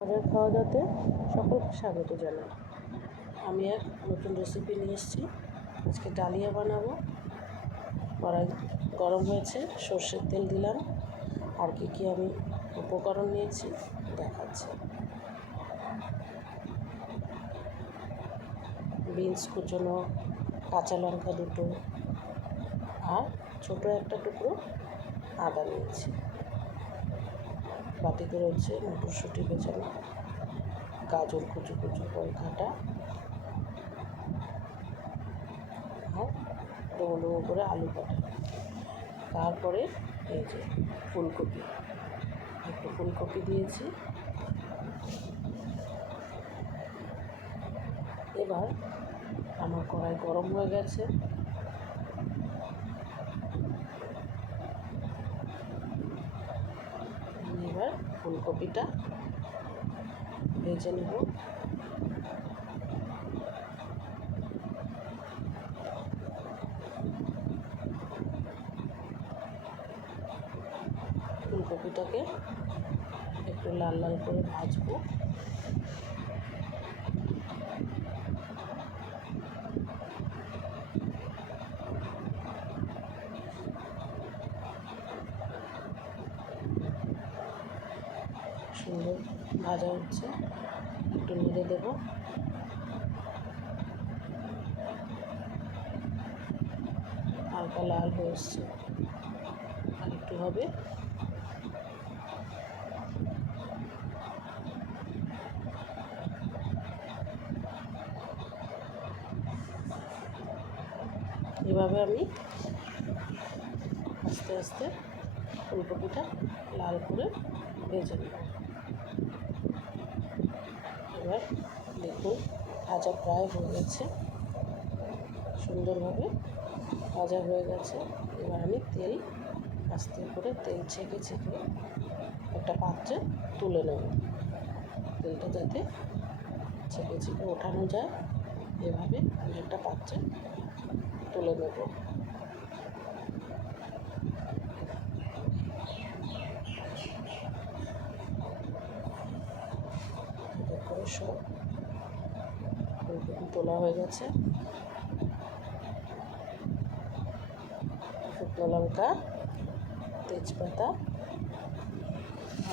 ঘরের খাওয়া দাওয়াতে সকলকে স্বাগত জানাই। আমি এক নতুন রেসিপি নিয়ে এসেছি। আজকে ডালিয়া বানাবো। কড়াই গরম হয়েছে, সর্ষের তেল দিলাম। আর কি আমি উপকরণ নিয়েছি দেখাচ্ছি। বিনস কুচনো, কাঁচা লঙ্কা দুটো, আর ছোটো একটা টুকরো আদা নিয়েছি। বাটিতে রয়েছে মটরশুঁটি ভেজানো, গাজর কুচু কুচু করে কাটা, আর ডুমো ডুমো করে আলু কাটা। তারপরে এই যে ফুলকপি, একটু ফুলকপি দিয়েছি। এবার আমার কড়াই গরম হয়ে গেছে। এবার ফুলকপিটা ভেজে নেব। ফুলকপিটাকে একটু লাল লাল করে ভাজবো। সুন্দর ভাজা হচ্ছে, একটু নেড়ে দেবো। হালকা লাল হয়ে এসছে, আর একটু হবে। এভাবে আমি আস্তে আস্তে ফুলকপিটা লাল করে ভেজে নেব। এবার দেখুন ভাজা প্রায় হয়ে গেছে, সুন্দরভাবে ভাজা হয়ে গেছে। এবার আমি তেল আস্তে করে তেল ছেঁকে একটা পাত্রে তুলে নেব। তেলটা যাতে ছেঁকে ওঠানো যায়, এভাবে আমি একটা পাত্রে তুলে নেব। করে সব ফুলকপি তোলা হয়ে গেছে। শুকনো লঙ্কা, তেজপাতা,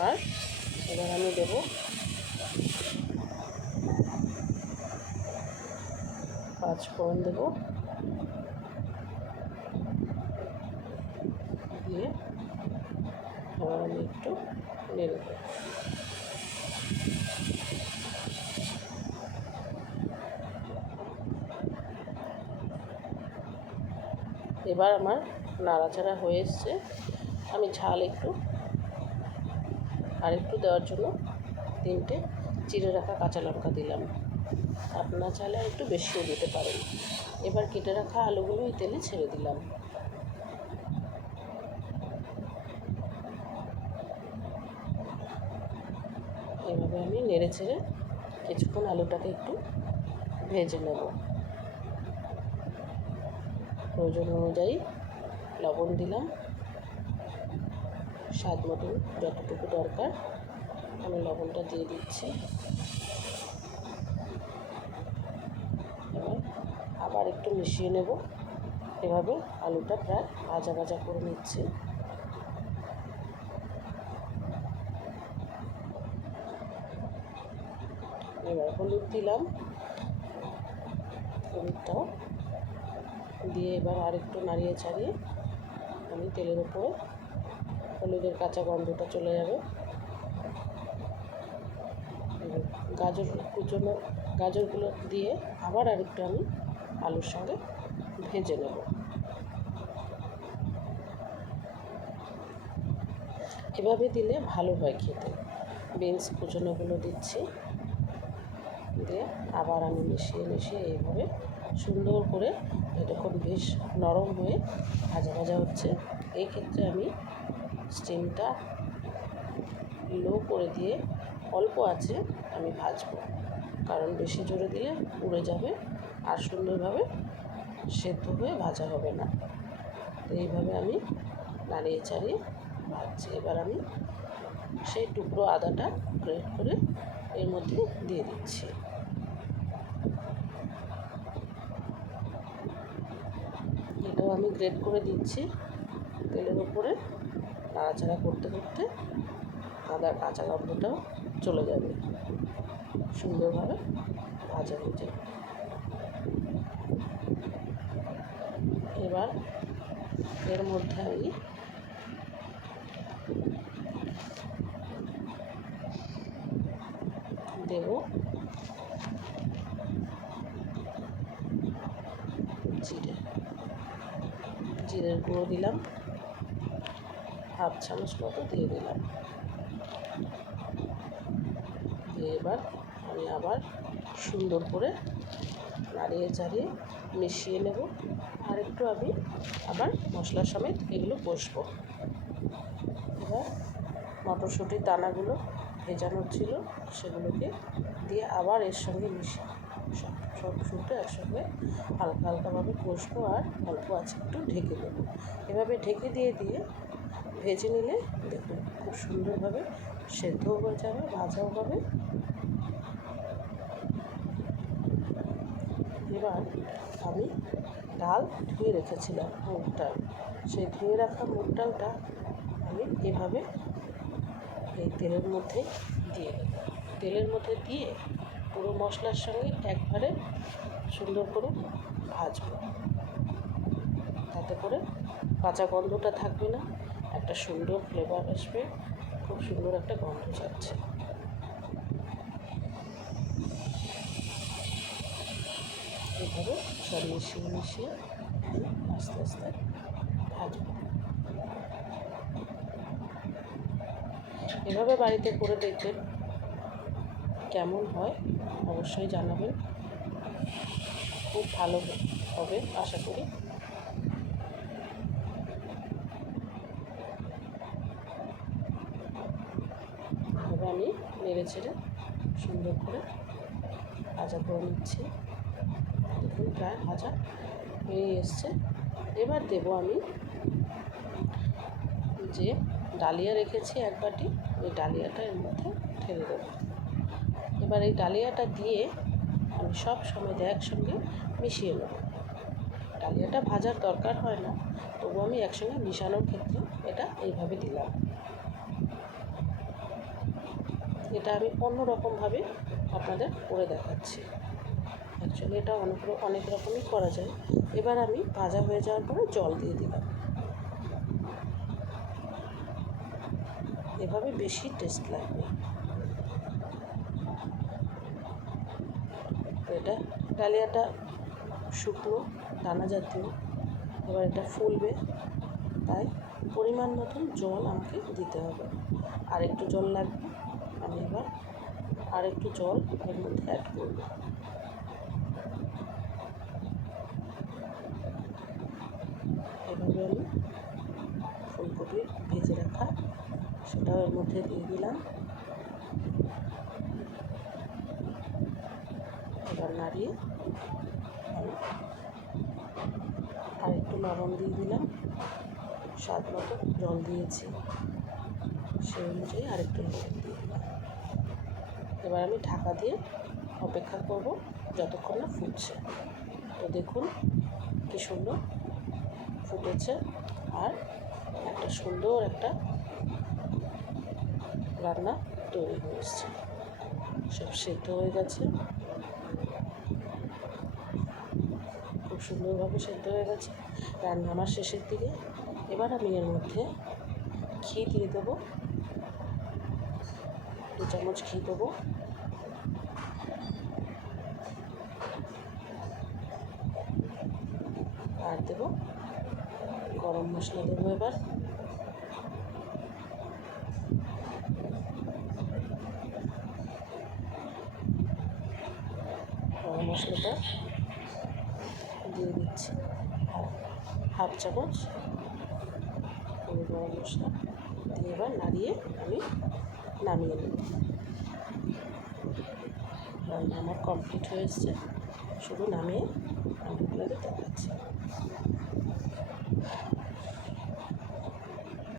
আর এবার আমি দেবো পাঁচফোড়ন দেবো, দিয়ে এবার আমি একটু নেড়ে দেবো। এবার আমার নাড়াচাড়া হয়ে এসছে। আমি ঝাল আরেকটু দেওয়ার জন্য 3টে চিড়ে রাখা কাঁচা লঙ্কা দিলাম। আপনারা চাইলে একটু বেশিও দিতে পারেন। এবার কেটে রাখা আলুগুলো এই তেলে ছেড়ে দিলাম। এভাবে আমি নেড়ে ছেড়ে কিছুক্ষণ আলুটাকে একটু ভেজে নেব। প্রয়োজন অনুযায়ী লবণ দিলাম, স্বাদ মতন যতটুকু দরকার আমি লবণটা দিয়ে দিচ্ছি। এবার আবার একটু মিশিয়ে নেব। এভাবে আলুটা প্রায় ভাজা ভাজা করে নিচ্ছি। এবার হলুদ দিলাম, হলুদটাও দিয়ে এবার আরেকটু নাড়িয়ে ছাড়িয়ে আমি তেলের উপরে হলুদের কাঁচা গন্ধটা চলে যাবে। গাজরগুলো দিয়ে আবার আরেকটু আমি আলুর সঙ্গে ভেজে নেব। এভাবে দিলে ভালো হয় খেতে। বিনস কুচনোগুলো দিচ্ছি, দিয়ে আবার আমি মিশিয়ে এইভাবে সুন্দর করে যতক্ষণ বেশ নরম হয়ে ভাজা হচ্ছে। এই ক্ষেত্রে আমি স্টিমটা লো করে দিয়ে অল্প আছে আমি ভাজবো, কারণ বেশি জোরে দিলে পুড়ে যাবে আর সুন্দরভাবে সেদ্ধ হয়ে ভাজা হবে না। তো এইভাবে আমি নাড়িয়ে চাড়িয়ে ভাজছি। এবার আমি সেই টুকরো আদাটা গ্রেট করে মধ্যে দিয়ে দিচ্ছি। এটাও আমি গ্রেট করে দিচ্ছি তেলের উপরে। নাড়াচাড়া করতে করতে আদার কাঁচা গন্ধটাও চলে যাবে, সুন্দরভাবে ভাজা হয়ে যাবে। এবার এর মধ্যে আমি দেব জিরের গুঁড়ো দিলাম, হাফ চামচ মতো দিয়ে দিলাম। দিয়ে এবার আমি আবার সুন্দর করে নাড়িয়ে চাড়িয়ে মিশিয়ে নেব। আর একটু আমি আবার মশলা সমেত এগুলো কষবো। এবার মটরশুঁটির দানাগুলো ভেজানো ছিল, সেগুলোকে দিয়ে আবার এর সঙ্গে মিশিয়ে সব শুটে একসঙ্গে হালকা হালকাভাবে কষবো আর অল্প আছে একটু ঢেকে দেবো। এভাবে ঢেকে দিয়ে ভেজে নিলে দেখুন খুব সুন্দরভাবে সেদ্ধও হয়ে যাবে, ভাজাও হবে। এবার আমি ডাল ধুয়ে রেখেছিলাম, মুগ ডাল, সেই ধুয়ে রাখা মুগ ডালটা আমি এভাবে এই তেলের মধ্যে দিয়ে দেবো। তেলের মধ্যে দিয়ে পুরো মশলার সঙ্গে একবারে সুন্দর করে ভাজবো, তাতে করে কাঁচা গন্ধটা থাকবে না, একটা সুন্দর ফ্লেভার আসবে, খুব সুন্দর একটা গন্ধ যাচ্ছে। এভাবে সব মিশিয়ে মিশিয়ে আস্তে আস্তে ভাজবো। এভাবে বাড়িতে করে দেখবেন, কেমন হয় অবশ্যই জানাবেন, খুব ভালো হবে আশা করি। এভাবে আমি নেড়ে ছেড়ে সুন্দর করে ভাজা করে নিচ্ছি। দেখুন প্রায় ভাজা হয়ে এসছে। এবার দেব আমি যে ডালিয়া রেখেছি এক বাটি, ওই ডালিয়াটা এর মধ্যে ঢেলে দেবো। এবার এই ডালিয়াটা দিয়ে আমি সব সময় একসঙ্গে মিশিয়ে নেব। ডালিয়াটা ভাজার দরকার হয় না, তবু আমি একসঙ্গে মিশানোর ক্ষেত্রে এটা এইভাবে দিলাম। এটা আমি অন্য রকমভাবে আপনাদের করে দেখাচ্ছি। অ্যাকচুয়ালি এটা অনেক রকমই করা যায়। এবার আমি ভাজা হয়ে যাওয়ার পরে জল দিয়ে দিলাম। এভাবে বেশি টেস্ট লাগবে। তো এটা ডালিয়াটা শুকনো দানা জাতীয়, এবার এটা ফুলবে, তাই পরিমাণ মতন জল আমাকে দিতে হবে। আর একটু জল লাগবে, আমি এবার আর একটু জল এর মধ্যে অ্যাড করব। এভাবে আমি ফুলকপি ভেজে রাখা সেটাও এর মধ্যে দিয়ে দিলাম। এবার নাড়িয়ে আমি আর একটু লবণ দিয়ে দিলাম, স্বাদ মতো জল দিয়েছি সেই অনুযায়ী আরেকটু লবণ দিয়ে দিলাম। এবার আমি ঢাকা দিয়ে অপেক্ষা করব যতক্ষণ না ফুটছে। তো দেখুন কি সুন্দর ফুটেছে, আর একটা সুন্দর একটা রান্না তৈরি হয়ে এসছে। সব সেদ্ধ হয়ে গেছে, খুব সুন্দরভাবে সেদ্ধ হয়ে গেছে। রান্না আমার শেষের দিকে। এবার আমি এর মধ্যে ঘি দিয়ে দেবো, 2 চামচ ঘি দেবো। আর দেবো গরম মশলা দেবো। এবার গরম মশলাটা দিয়ে দিচ্ছি, হাফ চামচ গরম মশলা দিয়ে এবার নাড়িয়ে আমি নামিয়ে নেব। রান্না আমার কমপ্লিট হয়ে এসছে, শুধু নামিয়ে আমি আপনাদের দেখাচ্ছি।